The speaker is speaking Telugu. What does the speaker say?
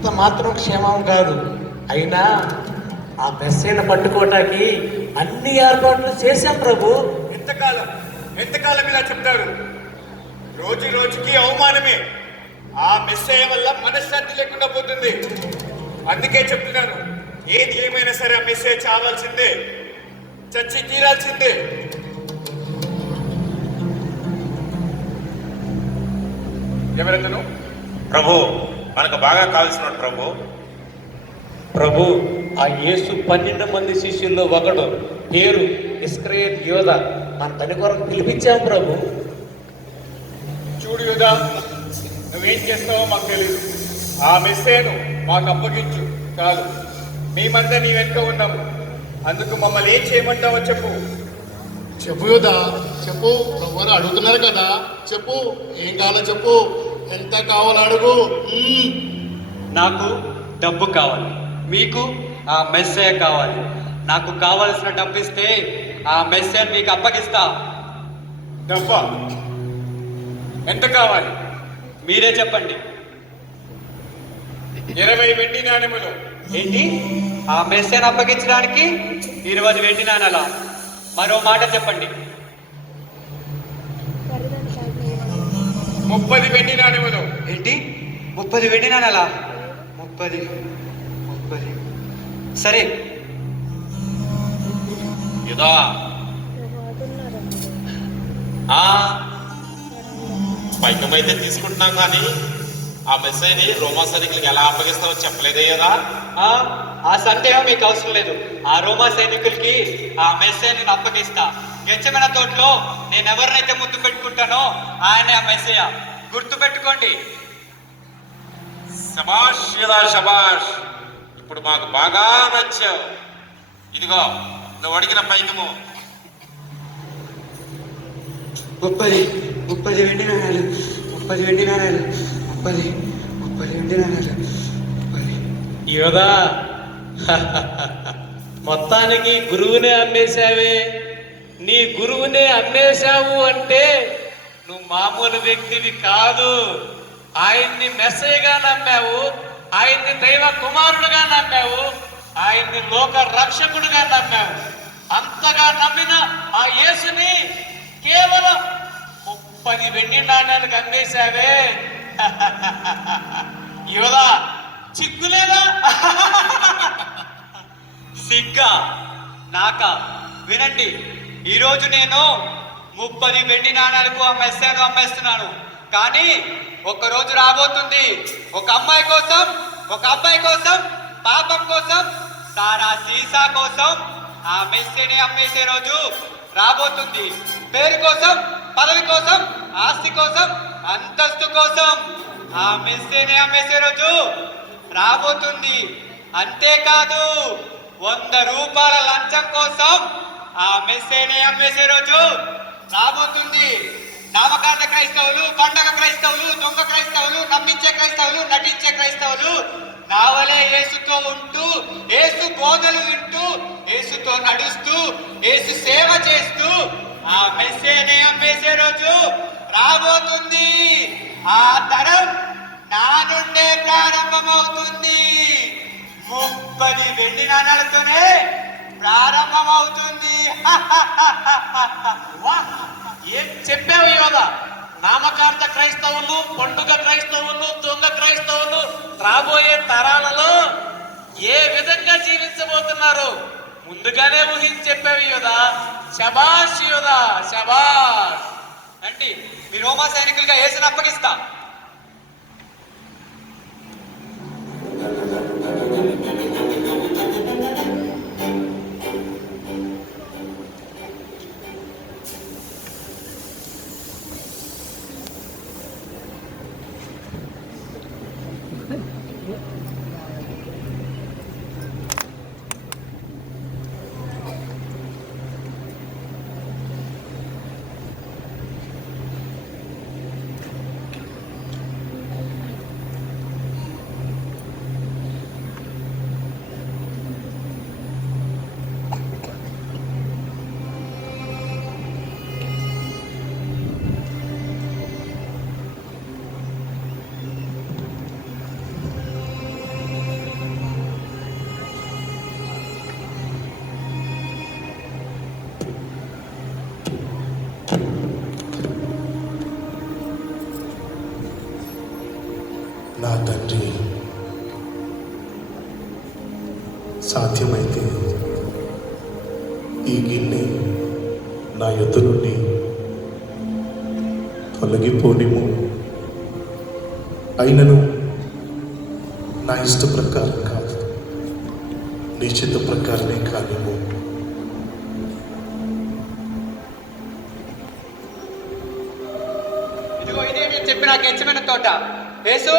అంత మాత్రం క్షేమం కాదు. అయినా ఆ మెస్సైన పట్టుకోవటానికి అన్ని ఏర్పాట్లు చేశాం ప్రభు. ఎంతకాలం ఎంతకాలం ఇలా చెప్తారు? రోజు రోజుకి అవమానమే. ఆ మెస్సయ్య వల్ల మనశ్శాంతి లేకుండా పోతుంది. అందుకే చెప్తున్నాను, ఏది ఏమైనా సరే ఆ మెస్సయ్య చావాల్సిందే, చచ్చి తీరాల్సిందే. ఎవరతను? ప్రభు, మనకు బాగా కావాల్సిన ప్రభు. ప్రభు, ఆ యేసు 12 మంది శిష్యుల్లో ఒకడు, పేరు ఇస్కరియోతు యోధ, మన పని కొరకు పిలిపించాం ప్రభు. చూడు యోధా, నువ్వేం చేస్తావో మాకు తెలియదు. ఆ మెస్సేను మాకు అప్పగించు. కాదు, మేమంతా నీ వెనుక ఉన్నాము. అందుకు మమ్మల్ని ఏం చేయమంటావో చెప్పు. చెప్పు యోధా, చెప్పు. ప్రభు అడుగుతున్నారు కదా, చెప్పు. ఏం కావాలో చెప్పు. ఎంత కావాలో అడుగు. నాకు డబ్బు కావాలి, మీకు ఆ మెస్సేయ కావాలి. నాకు కావలసిన డబ్బు ఇస్తే ఆ మెస్సేయ మీకు అప్పగిస్తా. డబ్బా? ఎంత కావాలి? మీరే చెప్పండి. 20 వెండి నాణెములు. ఏంటి? ఆ మెస్సేయను అప్పగించడానికి 20 వెండి నాణాలా? మరో మాట చెప్పండి. 30 వెండి నాణెములు. ఏంటి? 30 వెండి నాణాలా? 30 సరే. యుధా, పైకమైతే తీసుకుంటున్నాం కానీ ఆ మెస్సైని రోమా సైనికులకు ఎలా అప్పగిస్తావో చెప్పలేదే కదా. ఆ సందేహం మీకు అవసరం లేదు. ఆ రోమా సైనికులకి ఆ మెస్సేయ నేను అప్పగిస్తా. గెచ్చమైన తోటలో నేను ఎవరినైతే ముద్దు పెట్టుకుంటానో ఆయనే ఆ మెస్సేయ. గుర్తు పెట్టుకోండి. శబాష్ యుధా, శబాష్. ఇప్పుడు మాకు బాగా నచ్చావు. ఇదిగో నువ్వు అడిగిన పైకము. 30 వెండి నాణాలు. 30 వెండి నాణాలు. 30 వెండి నాణాలు. యోధా, మొత్తానికి గురువునే అమ్మేశావే. నీ గురువునే అమ్మేశావు అంటే నువ్వు మామూలు వ్యక్తివి కాదు. ఆయన్ని మెస్సయ్యగా నమ్మావు, ఆయన్ని దైవ కుమారుడుగా నమ్మావు, ఆయన్ని లోక రక్షకుడుగా నమ్మావు. అంతగా నమ్మిన ఆ యేసుని కేవలం 30 వెండి నాణ్యాలకు అమ్మేశావే. యోధా, చిక్కులేదా? సిగ్గా నాకా? వినండి, ఈరోజు నేను 30 వెండి నాణాలకు ఆ మెస్సేయను అమ్మేస్తున్నాను. కానీ ఒక రోజు రాబోతుంది, ఒక అమ్మాయి కోసం, ఒక అబ్బాయి కోసం, పాపం కోసం, సారా సీసా కోసం ఆ మెస్సేని అమ్మేసే రోజు రాబోతుంది. పేరు కోసం, పదవి కోసం, ఆస్తి కోసం, అంతస్తు కోసం ఆ మెస్సేని అమ్మేసే రోజు రాబోతుంది. అంతేకాదు, 100 రూపాయల లంచం కోసం ఆ మెస్సేని అమ్మేసే రోజు రాబోతుంది. నామకార్థ క్రైస్తవులు, పండగ క్రైస్తవులు, దొంగ క్రైస్తవులు, నమ్మించే క్రైస్తవులు, నటించే క్రైస్తవులు నా వలే యేసుతో ఉంటూ, యేసు బోధలు వింటూ, యేసుతో నడుస్తూ, యేసు సేవ చేస్తూ ఆ మెస్సేని అమ్మేసే రోజు రాబోతుంది. ఆ తరం నా నుండే ప్రారంభమవుతుంది. 30 వెండి నాణాలతోనే ప్రారంభమవుతుంది. ఏం చెప్పావు యోధా? నామకార్థ క్రైస్తవులు, పండుగ క్రైస్తవులు, దొంగ క్రైస్తవులు రాబోయే తరాలలో ఏ విధంగా జీవించబోతున్నారు ముందుగానే ఊహించి చెప్పావు యోధా. శబాష్ యోధా, శబాష్. అంటే మీ రోమా సైనికులుగా యేసుని అప్పగిస్తా. నా తండ్రి, సాధ్యమైతే ఈ గిన్నె నా యొద్ద నుండి తొలగిపోనిము. అయినను నా ఇష్ట ప్రకారం కాదు, నీ చిత్త ప్రకారమే కానిము. ఇదిగో ఇదే మీరు చెప్పిన గెచ్చమైన తోట. యేసు